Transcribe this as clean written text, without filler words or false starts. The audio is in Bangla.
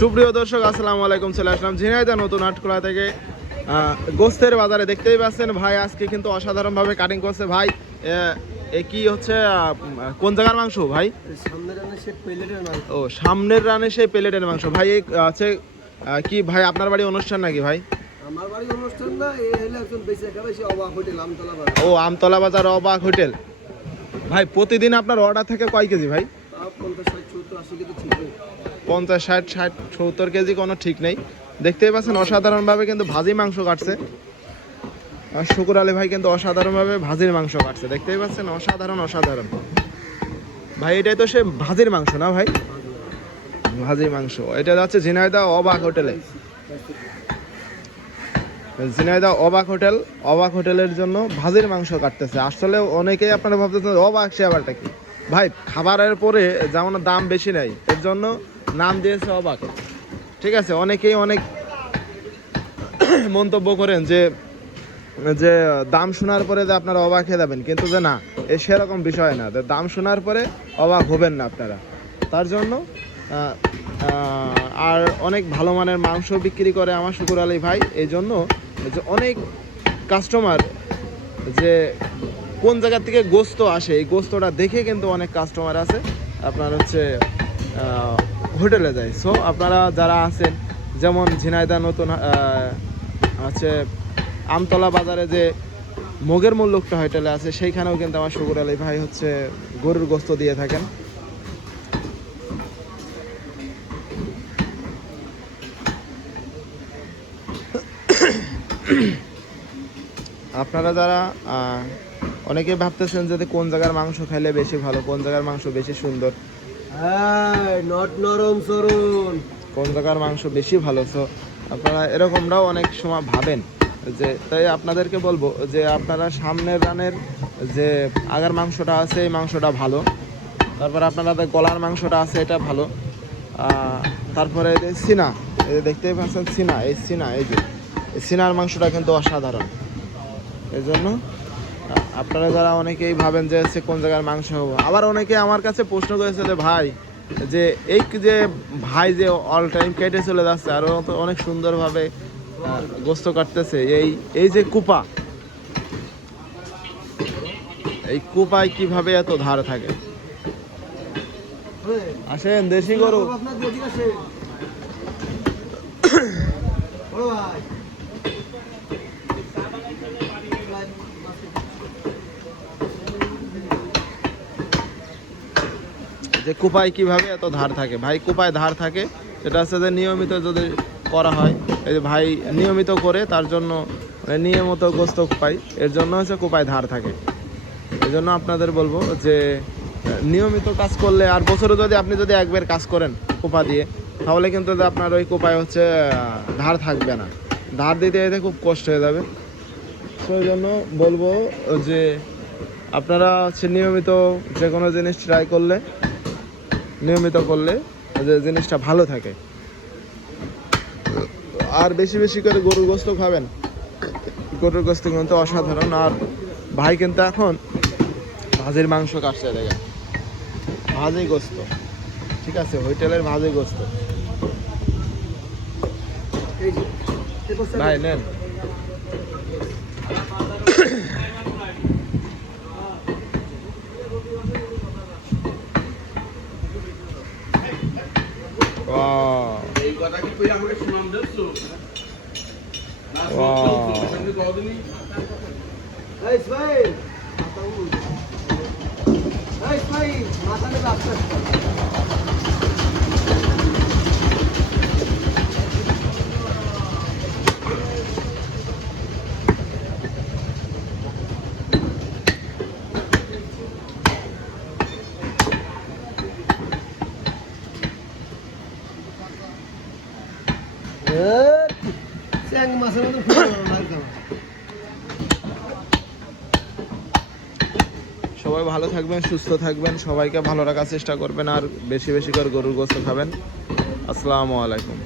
সুপ্রিয় দর্শক আসসালামু আলাইকুম, চলে আসলাম ঝিনাইদহ নতুন আটখোলা থেকে গোস্তের বাজারে। দেখতেই পাচ্ছেন ভাই আজকে কিন্তু অসাধারণভাবে কাটিং করছে। ভাই এ কি হচ্ছে, কোন জায়গার মাংস ভাই? ও, সামনের রানে সেই প্লেটের মাংস। ভাই এই আছে কি ভাই, আপনার বাড়ি অনুষ্ঠান নাকি ভাই? আমার বাড়ি অনুষ্ঠান না, এই হলো একজন বেঁচে খাবে, সে অবাক হোটেল, আমতলা বাজার। ও, আমতলা বাজার অবাক হোটেল। ভাই প্রতিদিন আপনার অর্ডার থাকে কয় কেজি ভাই? 50, 60, 70, 80 কেজি ঠিক নেই। 50, 60, 60, 70 কেজি কোনো ঠিক নেই। দেখতেই পাচ্ছেন অসাধারণভাবে কিন্তু ভাজি মাংস কাটছে। আর শুকুর আলী ভাই কিন্তু অসাধারণভাবে ভাজির মাংস কাটছে। দেখতেই পাচ্ছেন অসাধারণ অসাধারণ। ভাই এটাই তো সে ভাজির মাংস না ভাই? ভাজির মাংস। এটা যাচ্ছে ঝিনাইদহ অবাক হোটেলে। ঝিনাইদহ অবাক হোটেল, অবাক হোটেলের জন্য ভাজির মাংস কাটতেছে। আসলে অনেকেই আপনারা ভাবতেছেন অবাক সে আবারটা কি। ভাই খাবারের পরে যেমন দাম বেশি নেই, এর জন্য নাম দিয়েছে অবাক। ঠিক আছে, অনেকেই অনেক মন্তব্য করেন যে যে দাম শোনার পরে যে আপনারা অবাক হয়ে যাবেন, কিন্তু যে না, সেরকম বিষয় না, দাম শোনার পরে অবাক হবেন না আপনারা। তার জন্য আর অনেক ভালো মানের মাংস বিক্রি করে আমার শুকুর আলী ভাই। এই জন্য যে অনেক কাস্টমার যে কোন জায়গা থেকে গোস্ত আসে, এই গোস্তটা দেখে কিন্তু অনেক কাস্টমার আছে আপনার হচ্ছে হোটেলে যায়। সো আপনারা যারা আছেন, যেমন ঝিনাইদহ নতুন হচ্ছে আমতলা বাজারে যে মোগের মূল্যটা হোটেলে আছে, সেইখানেও কিন্তু আমার শুকুর আলী ভাই হচ্ছে গরুর গোস্ত দিয়ে থাকেন। আপনারা যারা অনেকে ভাবতেছেন যে কোন জায়গার মাংস খাইলে বেশি ভালো, কোন জায়গার মাংস বেশি সুন্দর, নট নরম সরুন, কোন জায়গার মাংস বেশি ভালো, সো আপনারা এরকমটাও অনেক সময় ভাবেন। যে তাই আপনাদেরকে বলবো যে আপনারা সামনের রানের যে আগের মাংসটা আছে এই মাংসটা ভালো, তারপরে আপনাদের গলার মাংসটা আছে এটা ভালো, তারপরে এই যে সিনা, এই যে দেখতেই পাচ্ছেন সিনা, এই সিনা, এই যে সিনার মাংসটা কিন্তু অসাধারণ। এই জন্য আপনারা যারা অনেকেই ভাবেন যে হচ্ছে কোন জায়গার মাংস হবো, আবার অনেকে আমার কাছে প্রশ্ন করেছে যে ভাই যে এই যে ভাই যে অল টাইম কেটে চলে যাচ্ছে, আরও তো অনেক সুন্দরভাবে গোস্ত কাটতেছে, এই যে কুপা, এই কুপায় কিভাবে এত ধার থাকে? আসেন দেশি গরু। যে কুপায় কিভাবে এত ধার থাকে? ভাই কুপায় ধার থাকে, সেটা হচ্ছে যে নিয়মিত যদি করা হয়, এই যে ভাই নিয়মিত করে, তার জন্য নিয়মিত গোস্ত পাই, এর জন্য হচ্ছে কুপায় ধার থাকে। এই জন্য আপনাদের বলবো যে নিয়মিত কাজ করলে, আর বছরে যদি আপনি যদি একবার কাজ করেন কুপা দিয়ে, তাহলে কিন্তু আপনার ওই কুপায় হচ্ছে ধার থাকবে না, ধার দিতে যেতে খুব কষ্ট হয়ে যাবে। সেই জন্য বলবো যে আপনারা হচ্ছে নিয়মিত যে কোনো জিনিস ট্রাই করলে, নিয়মিত করলে যে জিনিসটা ভালো থাকে। আর বেশি বেশি করে গরুর গোস্ত খাবেন, গরুর গোস্ত কিন্তু অসাধারণ। আর ভাই কিন্তু এখন ভাজির মাংস কাটছে, দেখেন ভাজি গোস্ত, ঠিক আছে, হোটেলের ভাজি গোস্ত। ভাই নেন। সবাই ভালো থাকবেন, সুস্থ থাকবেন, সবাইকে ভালো রাখার চেষ্টা করবেন, আর বেশি বেশি করে গরুর গোস্ত খাবেন। আসসালামু আলাইকুম।